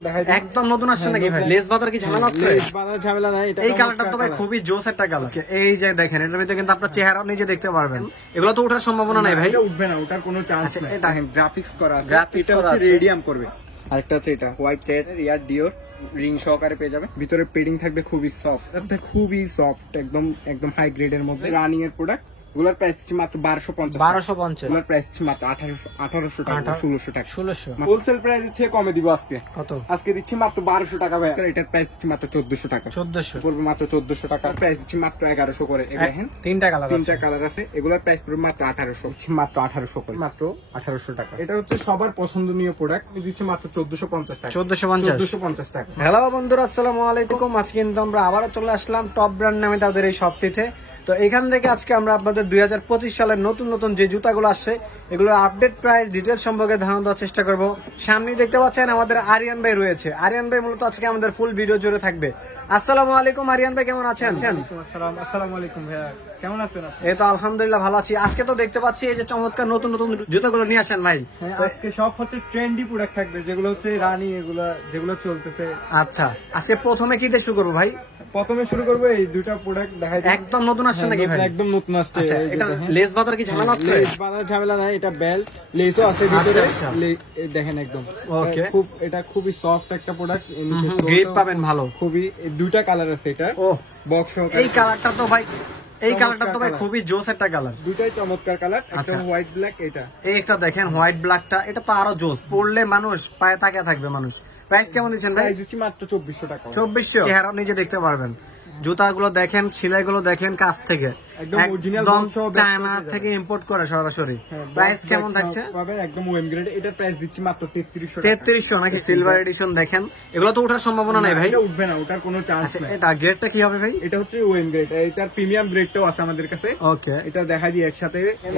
একদম নতুন আসছে নাকি ভাই? লেস বাঁধার কি ঝামেলা আছে? লেস বাঁধার ঝামেলা নাই। এটা এই কালারটা তো ভাই খুবই জোস একটা কালার। এই যে দেখেন এটার ভিতরে কিন্তু আপনার চেহারা নিজে দেখতে পারবেন। এগুলো তো ওঠার সম্ভাবনা নাই ভাই। এটা উঠবে না, ওটার কোনো চান্স নাই। এটা গ্রাফিক্স করা আছে, গ্রাফিক্স এটা করা হচ্ছে আছে। রেডিয়াম করবে। আরেকটা আছে এটা হোয়াইট রেড ইয়ার ডিওর রিং সহকারে পেয়ে যাবে। ভিতরে পেডিং থাকবে খুবই সফট, খুবই সফট, একদম একদম হাই গ্রেডের মধ্যে রানিং এর প্রোডাক্ট। এগুলোর প্রাইস মাত্র 1250 1250। এগুলোর প্রাইস মাত্র 1800 টাকা, 1600 টাকা। 1600 হোলসেল প্রাইস হচ্ছে কমে দিব আজকে। কত? আজকে দিচ্ছি মাত্র 1200 টাকা ভাই। এটার প্রাইস হচ্ছে মাত্র 1400 টাকা। 1400 পড়বে মাত্র 1400 টাকা। প্রাইস দিচ্ছি মাত্র 1100 করে। দেখেন তিনটা কালার, তিনটা কালার আছে। এগুলোর প্রাইস পড়বে মাত্র 1800, মাত্র 1800 করে, মাত্র 1800 টাকা। এটা হচ্ছে সবার পছন্দনীয় প্রোডাক্ট। দিচ্ছি মাত্র 1450 টাকা। 1450 টাকা। হ্যালো বন্ধুরা, আসসালামু আলাইকুম। আজকে কিন্তু আমরা আবারও চলে আসলাম টপ ব্র্যান্ড নামে তাদের এই শপটিতে। তো এখান থেকে আজকে আমরা আপনাদের 2025 সালের নতুন নতুন যে জুতাগুলো আসছে এগুলোর আপডেট প্রাইস ডিটেলস সম্পর্কে ধারণা দেওয়ার চেষ্টা করব। সামনে দেখতে পাচ্ছেন আমাদের আরিয়ান ভাই রয়েছে। আরিয়ান ভাই মূলত আজকে আমাদের ফুল ভিডিও জুড়ে থাকবে। আসসালামু আলাইকুম আরিয়ান ভাই, কেমন আছেন? আসসালামু আলাইকুম ভাইয়া, কেমন আছেন আপনি? এই তো আলহামদুলিল্লাহ ভালো আছি। আজকে তো দেখতে পাচ্ছি এই যে চমৎকার নতুন নতুন জুতাগুলো নিয়ে আসেন ভাই। আজকে সব হচ্ছে ট্রেন্ডি প্রোডাক্ট থাকবে, যেগুলো হচ্ছে রানি, এগুলা যেগুলো চলতেছে। আচ্ছা, আজকে প্রথমে কি দিয়ে শুরু করবো ভাই? প্রথমে শুরু করবো এই দুইটা প্রোডাক্ট দেখাই। একদম নতুন আসছে নাকি ভাই? একদম নতুন আসছে। এটা লেস বাঁধার কি ঝামেলা আছে? লেস বাঁধার ঝামেলা নাই। এটা বেল্ট লেসও আছে ভিতরে। দেখেন একদম ওকে, খুব এটা খুবই সফট একটা প্রোডাক্ট। গ্রিপ পাবেন ভালো। খুবই দুইটা কালার আছে এটা। ও বক্স এই কালারটা তো ভাই, এই কালারটা তো ভাই খুবই জোস একটা কালার। দুইটাই চমৎকার কালার। একটা হোয়াইট ব্ল্যাক, এটা এইটা দেখেন হোয়াইট ব্ল্যাকটা, এটা তো আরো জোস। পড়লে মানুষ পায়ে তাকিয়ে থাকবে মানুষ। প্রাইস কেমন দিচ্ছেন ভাই? প্রাইস দিচ্ছি মাত্র 2400 টাকা। 2400। চেহারা নিজে দেখতে পারবেন। জুতাগুলো দেখেন, সেলাইগুলো দেখেন কাছ থেকে, একদম অরিজিনাল চায়না থেকে ইম্পোর্ট করে সরাসরি। প্রাইস কেমন থাকছে? পাবেন একদম ওএম গ্রেড। এটার প্রাইস দিচ্ছি মাত্র 3300 টাকা। 3300 নাকি? সিলভার এডিশন দেখেন। এগুলো তো ওঠার সম্ভাবনা নাই ভাই। এটা উঠবে না, ওটার কোনো চান্স নাই। এটা গ্রেডটা কি হবে ভাই? এটা হচ্ছে ওএম গ্রেড। এটার প্রিমিয়াম গ্রেডটাও আছে আমাদের কাছে। ওকে, এটা দেখা দিই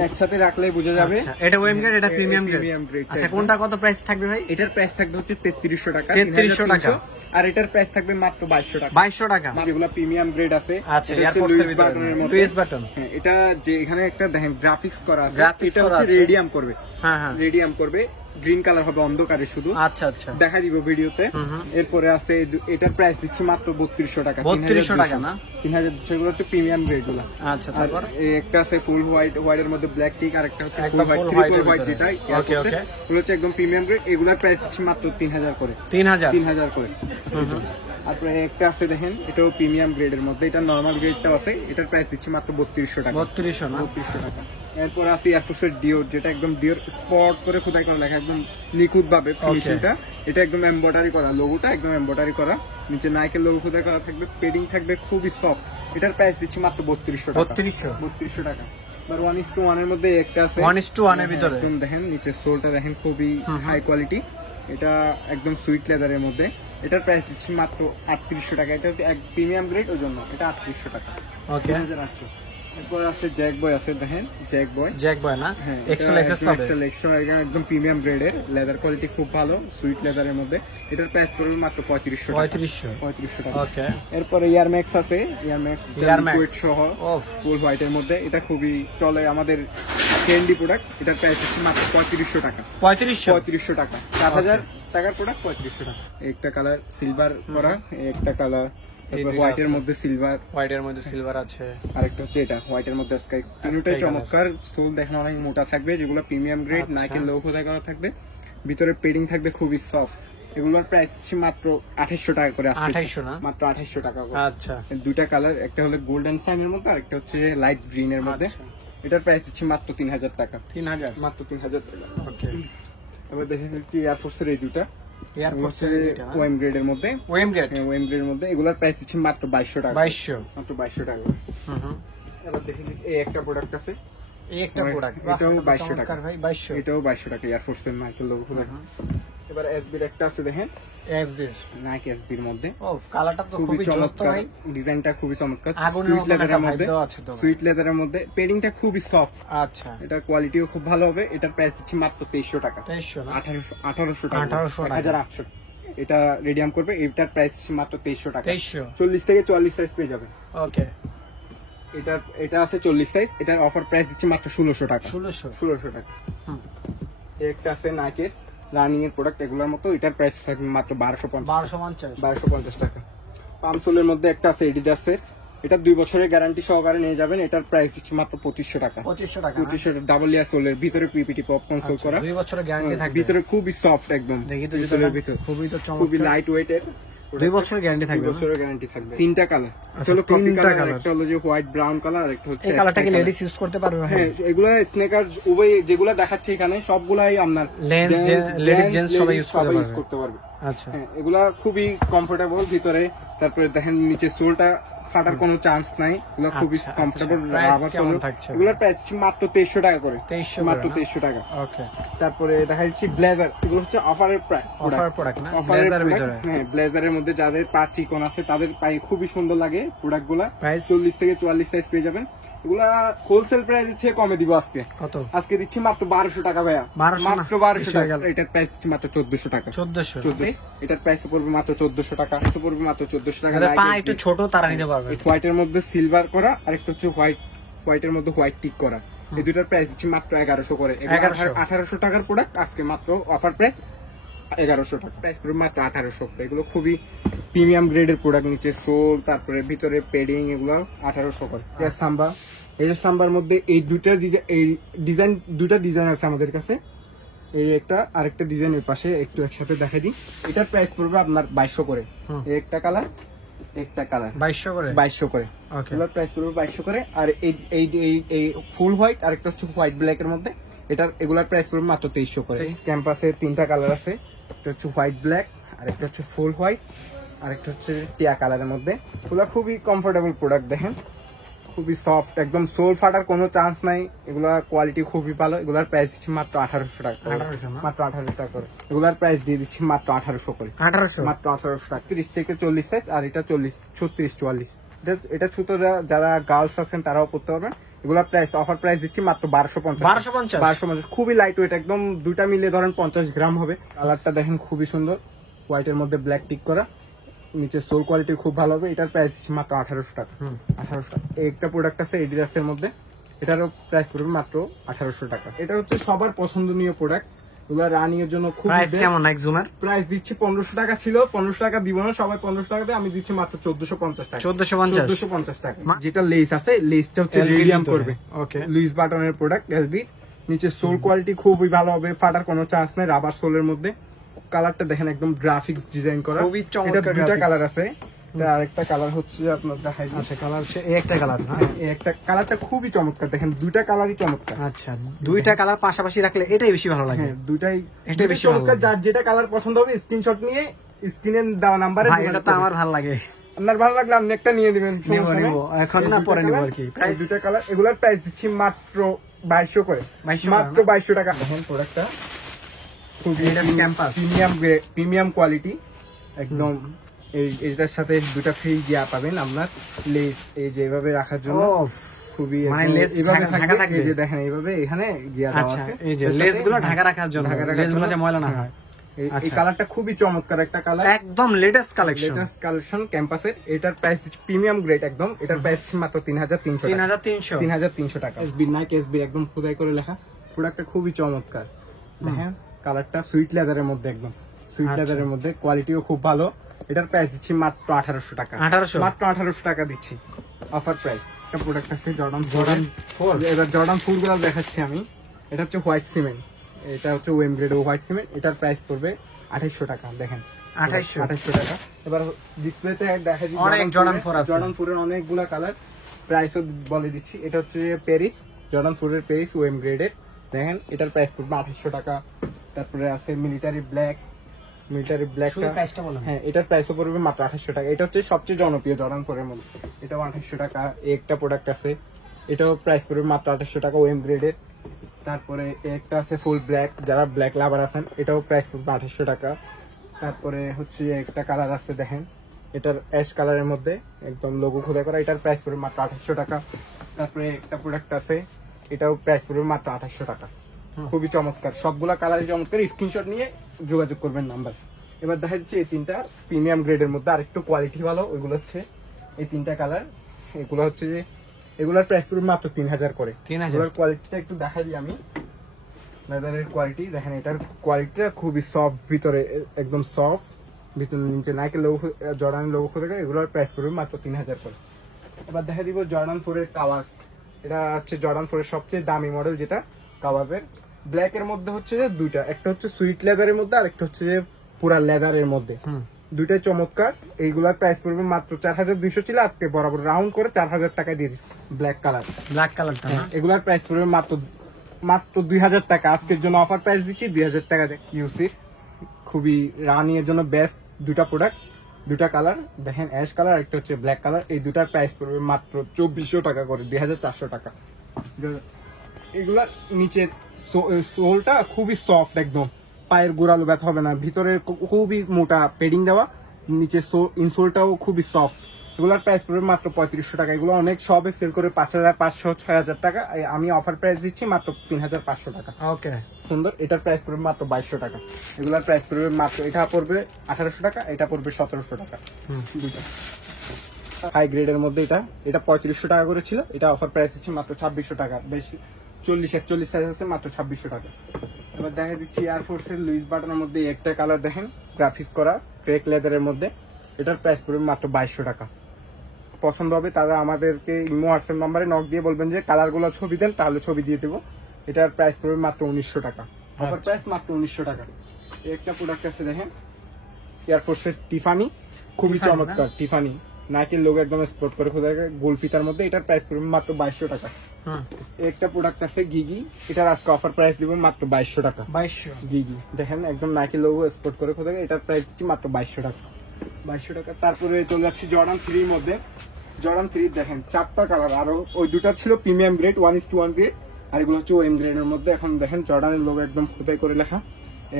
একসাথে রাখলেই বোঝা যাবে। এটা ওএম গ্রেড, এটা প্রিমিয়াম গ্রেড। আচ্ছা, কোনটা কত প্রাইস থাকবে ভাই? এটার প্রাইস থাকবে হচ্ছে 3300 টাকা। 3300 টাকা। আর এটার প্রাইস থাকবে মাত্র 2200 টাকা। 2200 টাকা। যেগুলো প্রিমিয়াম গ্রেড আছে। আচ্ছা, এয়ারফোর্সের ভিতরে টুইস্ট বাটন। হ্যাঁ, এটা যে এখানে একটা দেখেন গ্রাফিক্স করা আছে। গ্রাফিক্স এটা করা হচ্ছে আছে। রেডিয়াম করবে। হ্যাঁ হ্যাঁ, রেডিয়াম করবে। গ্রিন কালার হবে অন্ধকারে শুধু। আচ্ছা আচ্ছা, দেখা দিব ভিডিওতে। এরপরে আছে এটার প্রাইস দিচ্ছি মাত্র 3200 টাকা। 3200 টাকা না? 3200। এগুলো হচ্ছে প্রিমিয়াম গ্রেড গুলো। আচ্ছা, তারপর একটা আছে ফুল হোয়াইট, হোয়াইটের মধ্যে ব্ল্যাক টিক, আর একটা হচ্ছে ফুল হোয়াইট, ফুল ট্রিপল হোয়াইট যেটা। ওকে ওকে, এগুলো হচ্ছে একদম প্রিমিয়াম গ্রেড। এগুলোর প্রাইস দিচ্ছি মাত্র 3000 করে। 3000 করে। তারপরে একটা আছে দেখেন, এটাও প্রিমিয়াম গ্রেডের মধ্যে। এটা নরমাল গ্রেডটাও আছে। এটার প্রাইস দিচ্ছি মাত্র 3200 টাকা। 3200 না? 3200 টাকা। এরপর আছে এয়ারফোর্সের ডিওর, যেটা একদম ডিওর স্পট করে খোদাই করা লেখা, একদম নিখুঁত ভাবে ফিনিশিংটা। এটা একদম এমব্রয়ডারি করা, লোগোটা একদম এমব্রয়ডারি করা, নিচে নাইকের লোগো খোদাই করা থাকবে, পেডিং থাকবে খুবই সফট। এটার প্রাইস দিচ্ছি মাত্র 3200 টাকা। 3200 টাকা। 1:1 এর মধ্যে একটা আছে। 1:1 এর ভিতরে একদম দেখেন নিচের সোলটা দেখেন, খুবই হাই কোয়ালিটি। এটা একদম সুইট লেদারের মধ্যে। এটার প্রাইস দিচ্ছি মাত্র 3800 টাকা। এটা এক প্রিমিয়াম গ্রেড, ওই জন্য এটা 3800 টাকা। ওকে, 2008। এরপর আছে জ্যাক বয় আছে দেখেন, জ্যাক বয় না? এক্সেল এক্সেস পাবে। একদম প্রিমিয়াম গ্রেডের, লেদার কোয়ালিটি খুব ভালো, সুইট লেদারের মধ্যে। এটার প্রাইস পড়বে মাত্র 3500 টাকা। ওকে, এরপরে এয়ার ম্যাক্স আছে। এয়ার ম্যাক্স সহ ফুল হোয়াইটের মধ্যে। এটা খুবই চলে, আমাদের ট্রেন্ডি প্রোডাক্ট। এটার প্রাইস হচ্ছে মাত্র 3500 টাকা। 3500 টাকা। 7000 টাকার প্রোডাক্ট 3500 টাকা। একটা কালার সিলভার করা, একটা কালার হোয়াইটের মধ্যে সিলভার আছে। আরেকটা হচ্ছে এটা হোয়াইটের মধ্যে স্কাই। তিনটাই চমৎকার। সোল দেখেন অনেক মোটা থাকবে, যেগুলো প্রিমিয়াম গ্রেড, নাইকের লোগো খোদাই করা থাকবে, ভিতরে পেডিং থাকবে খুবই সফট। এগুলোর প্রাইস হচ্ছে মাত্র 2800 টাকা করে। 2800 না? মাত্র 2800 টাকা করে। আচ্ছা, দুইটা কালার, একটা হলো গোল্ডেন সাইনের মধ্যে, আরেকটা হচ্ছে লাইট গ্রিন এর মধ্যে। এটার প্রাইস হচ্ছে মাত্র 3000 টাকা। 3000, মাত্র 3000 টাকা। ওকে, এবার দেখেন হচ্ছে এয়ারফোর্সের এই দুটা, এয়ারফোর্সের ওএম গ্রেডের মধ্যে। ওএম গ্রেডের মধ্যে এগুলোর প্রাইস দিচ্ছি মাত্র 2200 টাকা। 2200, মাত্র 2200 টাকা। এবার দেখেন এই একটা প্রোডাক্ট আছে। এটাও 2200 টাকা ভাই। 2200, এটাও 2200 টাকা। এয়ারফোর্সের নাইকের লোগো খোদাই। এবার এসবির একটা আছে দেখেন, নাইক এসবির মধ্যে। কালারটা তো খুবই চমৎকার ভাই, ডিজাইনটা খুবই চমৎকার, সুইট লেদারের মধ্যে। সুইট লেদারের মধ্যে পেডিংটা খুবই সফট। আচ্ছা, এটা কোয়ালিটিও খুব ভালো হবে। এটার প্রাইস দিচ্ছি মাত্র 2300 টাকা। 1800 টাকা। 1800। এটা রেডিয়াম করবে। এটার প্রাইস মাত্র 2300 টাকা। 40 থেকে 44 সাইজ পেয়ে যাবে। ওকে, এটা আছে 40 সাইজ। এটার অফার প্রাইস দিচ্ছি মাত্র 1600 টাকা। 1600 টাকা। একটা আছে নাইকের রানিং এর প্রোডাক্ট এগুলোর মতো, এটার প্রাইস থাকবে মাত্র 1250 টাকা। পামসোলের মধ্যে একটা আছে এডিডাসের, এটা 2 বছরের গ্যারান্টি সহকারে নিয়ে যাবেন, এটার প্রাইস দিচ্ছি মাত্র 2500 টাকা। 2500 ডাবল ইয়ার সোলের ভিতরে পিপিটি পপ কনসোল করা, 2 বছরের গ্যারান্টি থাকবে, ভিতরে খুবই সফট একদম, দেখি তো জুতার ভিতর খুবই লাইট ওয়েট এর, 2 বছরের গ্যারান্টি থাকবে, 2 বছরের গ্যারান্টি থাকবে। তিনটা কালার, চলো কফি কালার, একটা হলো যে হোয়াইট ব্রাউন কালার, আর একটা হচ্ছে এই কালারটা কি লেডিস ইউজ করতে পারবে? হ্যাঁ, এগুলা স্নেকার উভয় যেগুলা দেখাচ্ছি এখানে সবগুলাই আপনার লেডিস জেন্টস সবাই ইউজ করতে পারবে। আচ্ছা, হ্যাঁ, এগুলা খুবই কমফোর্টেবল ভিতরে, তারপরে দেখেন নিচে সোলটা ফাটার কোনো চান্স নাই, এগুলো খুবই কমফোর্টেবল। এগুলোর প্রাইস মাত্র 2300 টাকা করে, মাত্র 2300 টাকা। ওকে, তারপরে দেখা যাচ্ছে ব্লেজার, এগুলো হচ্ছে অফারের প্রোডাক্ট না, ব্লেজারের ভিতরে। হ্যাঁ, ব্লেজারের মধ্যে যাদের পা চিকন আছে তাদের পায়ে খুবই সুন্দর লাগে প্রোডাক্ট গুলা। 40 থেকে 44 সাইজ পেয়ে যাবেন। এগুলা হোলসেল প্রাইস দিচ্ছে, কমে দিব আজকে। কত? আজকে দিচ্ছি মাত্র 1200 টাকা ভাইয়া, মাত্র 1200 টাকা। এটার প্রাইস দিচ্ছি মাত্র 1400 টাকা। 1400 এটার প্রাইস পড়বে মাত্র 1400 টাকা, পড়বে মাত্র 1400 টাকা। পা একটু ছোট তারা নিতে পারবে। হোয়াইটের মধ্যে সিলভার করা, আর একটা হচ্ছে হোয়াইটের মধ্যে হোয়াইট টিক করা, এই দুটার প্রাইস দিচ্ছি মাত্র 1100 করে। 1800 টাকার প্রোডাক্ট, আজকে মাত্র অফার প্রাইস 1100 টাকা, প্রাইস পড়বে মাত্র 1800 করে। এগুলো খুবই প্রিমিয়াম গ্রেডের প্রোডাক্ট, নিচে সোল, তারপরে ভিতরে পেডিং, এগুলো 1800 করে। সাম্বা, এই সাম্বার মধ্যে এই দুটা ডিজাইন আছে আমাদের কাছে, এই একটা আরেকটা ডিজাইন এর পাশে একটু একসাথে দেখাই দিই। এটার প্রাইস পড়বে আপনার 2200 করে, একটা কালার 2200 করে। এগুলোর প্রাইস পড়বে 2200 করে। আর এই ফুল হোয়াইট আর একটা হচ্ছে হোয়াইট ব্ল্যাক এর মধ্যে, এগুলার প্রাইস পড়বে মাত্র 2300 করে। ক্যাম্পাসের 3টা কালার আছে, একটা হচ্ছে হোয়াইট ব্ল্যাক, আর একটা হচ্ছে ফুল হোয়াইট, আর একটা হচ্ছে টিয়া কালারের মধ্যে। এগুলো খুবই কমফোর্টেবল প্রোডাক্ট, দেখেন খুবই সফট একদম, সোল ফাটার কোনো চান্স নাই, এগুলা কোয়ালিটি খুবই ভালো। এগুলার প্রাইস দিচ্ছি মাত্র 1800 টাকা, মাত্র 1800 টাকা করে। এগুলার প্রাইস দিয়ে দিচ্ছি মাত্র 1800 করে, মাত্র 1800 টাকা। 30 থেকে 40 সাইজ, আর এটা 36, 44। এটা ছোটরা যারা গার্লস আছেন তারাও পড়তে পারবেন। এগুলা প্রাইস অফার প্রাইস দিচ্ছি মাত্র 1250। খুবই লাইট ওয়েট একদম, দুইটা মিলে ধরেন 50 গ্রাম হবে। কালারটা দেখেন খুবই সুন্দর, হোয়াইটের মধ্যে ব্ল্যাক টিক করা, নিচে সোল কোয়ালিটি খুব ভালো হবে। এটার প্রাইস দিচ্ছি মাত্র 1800 টাকা, 1800 টাকা। একটা প্রোডাক্ট আছে এডিডাসের মধ্যে, এটারও প্রাইস পড়বে মাত্র 1800 টাকা। এটা হচ্ছে সবার পছন্দনীয় প্রোডাক্ট, এগুলো রানিং এর জন্য খুব প্রাইস দিচ্ছি 1500 টাকা ছিল, 1500 টাকা দিব না, সবাই 1500 টাকাতে আমি দিচ্ছি মাত্র 1450 টাকা, 1450 টাকা। যেটা লেস আছে, লেসটা হচ্ছে মিডিয়াম করবে, ওকে, লুইস বাটনের প্রোডাক্ট, এলবি, নিচে সোল কোয়ালিটি খুবই ভালো হবে, ফাটার কোনো চান্স নেই, রাবার সোলের মধ্যে। কালারটা দেখেন একদম গ্রাফিক্স ডিজাইন করা, এটা দুইটা কালার আছে। আরেকটা কালার হচ্ছে আপনার দেখাই, আচ্ছা কালার হচ্ছে এই একটা কালার না, এই একটা কালারটা খুবই চমৎকার, দেখেন দুইটা কালারই চমৎকার। আচ্ছা, দুইটা কালার পাশাপাশি রাখলে এটাই বেশি ভালো লাগে, এটাই বেশি চমৎকার। যার যেটা কালার পছন্দ হবে স্ক্রিনশট নিয়ে স্ক্রিনে দেওয়া নাম্বারে, এটা তো আমার ভালো লাগে, আপনার ভালো লাগলে আপনি একটা নিয়ে দিবেন, এখন না পরে নিব আর কি। প্রাইস দুইটা কালার, এগুলার প্রাইস দিচ্ছি মাত্র 2200 করে, মাত্র 2200 টাকা। দেখেন প্রোডাক্টটা খুবই প্রিমিয়াম কোয়ালিটি একদম। এইটার সাথে দুটা ফ্রি গিয়া পাবেন আপনার, লেস এই যে এইভাবে রাখার জন্য, খুবই এইভাবে থাকবে, এই যে দেখেন এইভাবে এখানে গিয়া দেওয়া আছে, এই যে লেসগুলো ঢাকা রাখার জন্য, লেসগুলো যে ময়লা না হয়। এই কালারটা খুবই চমৎকার একটা কালার, একদম লেটেস্ট কালেকশন ক্যাম্পাসের। এটার প্রাইস প্রিমিয়াম গ্রেড একদম, এটার প্রাইস মাত্র 3300 টাকা। এসবি নাইক, এসবি একদম খোদাই করে লেখা, প্রোডাক্টটা খুবই চমৎকার। দেখেন কালারটা সুইট লেদারের মধ্যে, একদম সুইট লেদারের মধ্যে, কোয়ালিটিও খুব ভালো। এটার প্রাইস দিচ্ছি মাত্র 1800 টাকা, মাত্র 1800 টাকা দিচ্ছি অফার প্রাইস। একটা প্রোডাক্ট আছে জর্ডান 4, এবার জর্ডান 4 গুলো দেখাচ্ছি আমি। এটা হচ্ছে হোয়াইট সিমেন্ট, এটা হচ্ছে ওয়েম গ্রেড হোয়াইট সিমেন্ট, এটার প্রাইস পড়বে 2800 টাকা। দেখেন 2800 টাকা। এবার ডিসপ্লেতে দেখা যাচ্ছে অনেক জর্ডান 4 আছে, জর্ডান 4 এর অনেকগুলা কালার, প্রাইসও বলে দিচ্ছি। এটা হচ্ছে প্যারিস, জর্ডান 4 এর প্যারিস ওয়েম গ্রেডের, দেখেন এটার প্রাইস পড়বে 2800 টাকা। তারপরে আছে মিলিটারি ব্ল্যাক, প্রাইসটা বলেন। হ্যাঁ, এটার প্রাইসও পড়বে মাত্র 2800 টাকা। এটা হচ্ছে সবচেয়ে জনপ্রিয় জর্ডান 4 এর মধ্যে, এটাও 2800 টাকা। একটা প্রোডাক্ট আছে, এটাও প্রাইস পড়বে মাত্র 2800 টাকা ওয়েম গ্রেডের। তারপরে একটা আছে ফুল ব্ল্যাক, যারা ব্ল্যাক লাভার আছেন, এটাও প্রাইস পড়বে 2800 টাকা। তারপরে হচ্ছে একটা কালার আছে, দেখেন এটার অ্যাশ কালারের মধ্যে একদম লোগো খোদাই করা, এটার প্রাইস পড়বে মাত্র 2800 টাকা। তারপরে একটা প্রোডাক্ট আছে, এটাও প্রাইস পড়বে মাত্র 2800 টাকা। খুবই চমৎকার, সবগুলা কালারই চমৎকার, স্ক্রিনশট নিয়ে যোগাযোগ করবেন নাম্বার। এবার দেখা যাচ্ছে এই তিনটা প্রিমিয়াম গ্রেডের মধ্যে, আরেকটু কোয়ালিটি ভালো, ওইগুলো হচ্ছে এই তিনটা কালার। এগুলো হচ্ছে যে এগুলার প্রাইস পড়বে মাত্র 3000 করে। 3000 কোয়ালিটিটা একটু দেখাই দিই আমি। লেদারের কোয়ালিটি দেখেন, এটার কোয়ালিটিটা খুবই সফট, ভিতরে একদম সফট, ভিতরে নিচে নাইকে লোগো, জর্ডান লোগো থেকে এগুলোর প্রাইস পড়বে মাত্র 3000 করে। এবার দেখা দিব জর্ডান 4 এর কাওয়াস। এটা হচ্ছে জর্ডান 4 এর সবচেয়ে দামি মডেল, যেটা কাওয়াসের। ব্ল্যাক এর মধ্যে হচ্ছে যে দুইটা, একটা হচ্ছে সুইট লেদারের মধ্যে আর একটা হচ্ছে যে পুরা লেদারের মধ্যে, দুইটাই চমৎকার। এইগুলার প্রাইস পড়বে মাত্র 4200 ছিল, আজকে বরাবর রাউন্ড করে 4000 টাকা দিয়ে দিচ্ছি। ব্ল্যাক কালারটা এগুলার প্রাইস পড়বে মাত্র 2000 টাকা। আজকের জন্য অফার প্রাইস দিচ্ছি 2000 টাকা। ইউসির খুবই রানিং এর জন্য বেস্ট দুটা প্রোডাক্ট, দুটা কালার দেখেন, অ্যাশ কালার একটা হচ্ছে ব্ল্যাক কালার। এই দুটার প্রাইস পড়বে মাত্র 2400 টাকা করে, 2400 টাকা। এগুলার নিচের সোলটা খুবই সফট, একদম পায়ের গোড়ালো ব্যথা হবে না, ভিতরে খুবই মোটা পেডিং দেওয়া, নিচে ইনসোলটাও খুবই সফট। এগুলোর প্রাইস পড়বে মাত্র 3500 টাকা। এগুলো অনেক শপে সেল করে 5500 6000 টাকা, আমি অফার প্রাইস দিচ্ছি মাত্র 3500 টাকা। ওকে, সুন্দর। এটার প্রাইস পড়বে মাত্র 2200 টাকা। এগুলোর প্রাইস পড়বে মাত্র, এটা পড়বে 1800 টাকা, এটা পড়বে 1700 টাকা। দুইটা হাই গ্রেডের মধ্যে এটা 3500 টাকা করে ছিল, এটা অফার প্রাইস দিচ্ছি মাত্র 2600 টাকা। বেশি 40-41 সাইজ আছে, মাত্র 2600 টাকা। এবার দেখা দিচ্ছি এয়ারফোর্স এর লুইস বাটনের মধ্যে একটা কালার দেখেন, গ্রাফিক্স করা ক্রেক লেদারের মধ্যে। এটার প্রাইস পড়বে মাত্র 2200 টাকা। পছন্দ হবে তারা আমাদেরকে ইমো হোয়াটসঅ্যাপ নাম্বারে নক দিয়ে বলবেন যে কালারগুলো ছবি দেন, তাহলে ছবি দিয়ে দেবো। এটার প্রাইস পড়বে মাত্র 1900 টাকা। অফার প্রাইস মাত্র 1900 টাকা। একটা প্রোডাক্ট আছে দেখেন, এয়ারফোর্স এর টিফানি, খুবই চমৎকার টিফানি, নাইকের লোগো একদম স্পট করে খোদা গোল ফিতার মধ্যে। এটার প্রাইস পড়বে মাত্র 2200 টাকা। একটা প্রোডাক্ট আছে গিগি, এটার আজকে অফার প্রাইস দিব মাত্র 2200 টাকা। 2200 গিগি দেখেন, একদম নাইকের লোগো স্পট করে খোদা, এটার প্রাইস দিচ্ছি মাত্র 2200 টাকা। 2200 টাকা। তারপরে চলে যাচ্ছি জর্ডান 3 মধ্যে। জর্ডান 3 দেখেন 4টা কালার, আরো ওই দুটা ছিল প্রিমিয়াম গ্রেড 1:1 গ্রেড, আর এগুলো হচ্ছে ওএম গ্রেডের মধ্যে। এখন দেখেন জর্ডানের লোগো একদম খোদাই করে লেখা।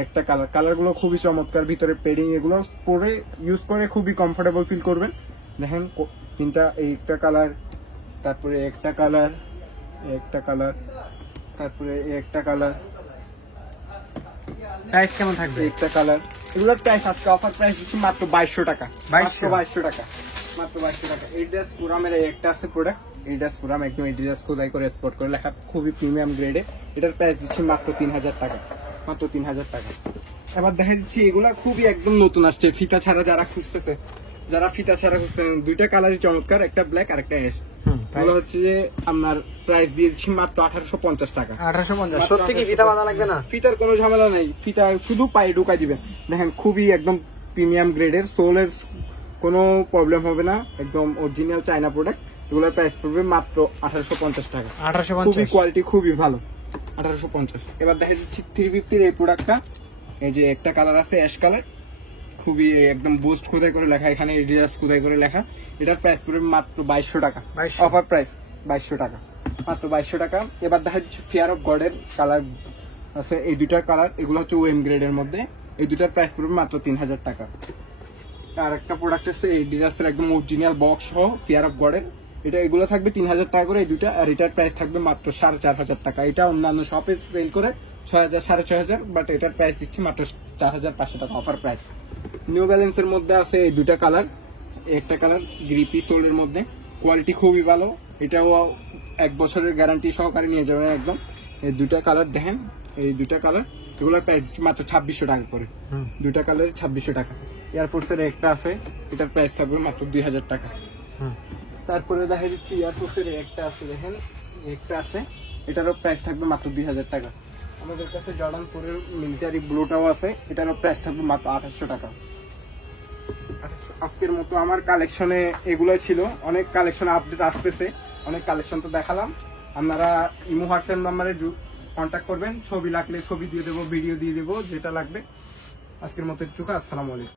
একটা কালার গুলো খুবই চমৎকার, ভিতরে পেডিং, এগুলো পরে ইউজ করে খুবই কমফোর্টেবল ফিল করবেন। দেখেন তিনটা, একটা কালার, তারপরে একটা কালার, তারপরে একটা কালার। প্রাইস কেমন থাকবে? একটা কালার। এগুলোর প্রাইস আজকে অফার প্রাইস দিচ্ছি মাত্র 2200 টাকা। 2200 টাকা, মাত্র 2200 টাকা। এইডাস পুরামের একটা আছে প্রোডাক্ট, এইডাস পুরাম একদম এডিডাস খোদাই করে স্পট করে লেখা, খুবই প্রিমিয়াম গ্রেডে। এটার প্রাইস দিচ্ছি মাত্র 3000 টাকা, মাত্র 3000 টাকা। এবার দেখা দিচ্ছি এগুলা খুবই একদম নতুন আসছে, ফিতা ছাড়া যারা খুঁজতেছে, দুইটা কালারই চমৎকার, একটা ব্ল্যাক আর একটা অ্যাশ। এগুলো হচ্ছে যে আপনার প্রাইস দিয়ে দিচ্ছি মাত্র 1850 টাকা। 1850। সত্যি কি ফিতা বাঁধা লাগবে না? ফিতার কোনো ঝামেলা নেই, ফিতা শুধু পায়ে ঢুকাই দিবেন। দেখেন খুবই একদম প্রিমিয়াম গ্রেডের, সোলের কোনো প্রবলেম হবে না, একদম অরিজিনাল চায়না প্রোডাক্ট। এগুলোর প্রাইস পড়বে মাত্র 1850 টাকা। 1850, খুবই কোয়ালিটি খুবই ভালো, 1850। এবার দেখা দিচ্ছি 350 এই প্রোডাক্টটা। এই যে একটা কালার আছে অ্যাশ কালার, খুবই একদম বুস্ট খোদাই করে লেখা, এখানে এডিডাস খোদাই করে লেখা। এটার প্রাইস পড়বে মাত্র 2200 টাকা। অফার প্রাইস 2200 টাকা, মাত্র 2200 টাকা। এবার দেখা যাচ্ছে ফিয়ার অফ গডের কালার আছে, এই দুইটা কালার, এগুলো হচ্ছে ওএম গ্রেডের মধ্যে। এই দুটার প্রাইস পড়বে মাত্র 3000 টাকা। আর একটা প্রোডাক্ট আছে এডিডাসের একদম অরিজিনাল বক্স সহ ফিয়ার অফ গডের, এগুলো থাকবে 3000 টাকা করে এই দুটা, আর এটার প্রাইস থাকবে মাত্র 4500 টাকা। এটা অন্যান্য শপে সেল করে 6000 6500, বাট এটার প্রাইস দিচ্ছি মাত্র 4500 টাকা, অফার প্রাইস। নিউ ব্যালেন্সের মধ্যে আছে এই দুটা কালার, একটা কালার গ্রিপি সোলের মধ্যে, কোয়ালিটি খুবই ভালো, এটাও 1 বছরের গ্যারান্টি সহকারে নিয়ে যাবেন একদম। এই দুটা কালার দেখেন, এই দুটা কালার, এগুলোর প্রাইস দিচ্ছি মাত্র 2600 টাকা করে। দুটা কালার 2600 টাকা। এয়ারফোর্সের একটা আছে, এটার প্রাইস থাকবে মাত্র 2000 টাকা। তারপরে দেখা দিচ্ছি এয়ারফোর্সের একটা আছে, দেখেন একটা আছে, এটারও প্রাইস থাকবে মাত্র 2000 টাকা। আমাদের কাছে জর্ডান 4 এর মিলিটারি ব্লুটাও আছে, এটারও প্রাইস থাকবে মাত্র 2800 টাকা। আজকের মতো আমার কালেকশনে এগুলো ছিল, অনেক কালেকশন আপডেট আসতেছে, অনেক কালেকশন তো দেখালাম। আপনারা ইমো হোয়াটসঅ্যাপ নাম্বারে কন্ট্যাক্ট করবেন, ছবি লাগলে ছবি দিয়ে দেবো, ভিডিও দিয়ে দেবো, যেটা লাগবে। আজকের মতো একটু, আসসালামু আলাইকুম।